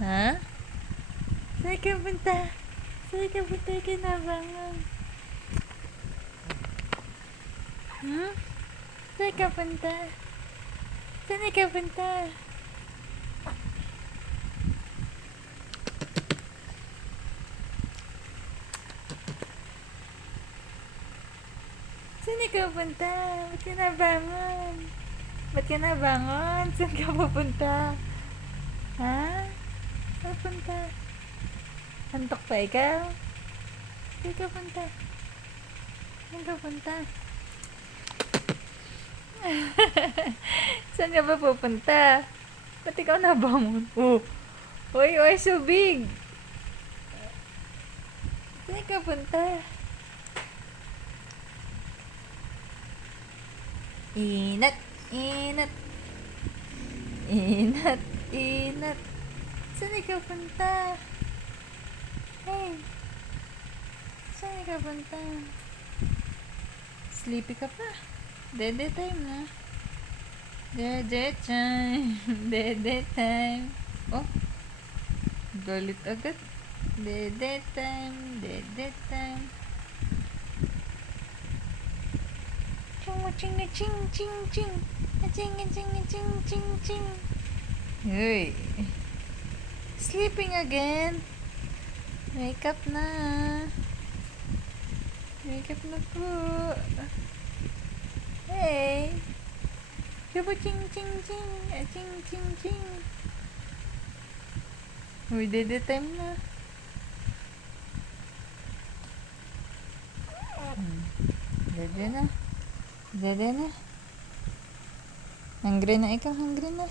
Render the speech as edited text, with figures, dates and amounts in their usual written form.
Ha? Saan ka punta? Saan ka punta? Kinabangan. Hmm? Saan ka punta? Saan ka punta? Saan ka punta? Ba't ka nabangon? Ba't ka nabangon? Saan ka pupunta? Ha? Saan punta? Antok pa ikaw? Saan ka punta? Saan ka punta? Saan ka ba pupunta? Ba't ikaw nabangon? Oh! Oy, oy, so big! Saan ka punta? Inat! Inat! Inat! Inat! Saan ka punta? Hey! Saan ka punta? Sleepy ka pa? Dede time na. Dede time. Dede time. Oh, galit agad. Dede time. Dede time. Ching ching ching ching. Ching ching ching ching ching. Hey. Sleeping again. Wake up na. Wake up na po. Hey. Chupa ching ching ching. Ching ching ching. Uy, dede time na. Dede na. Dede na. Hungry na ikaw, hungry na.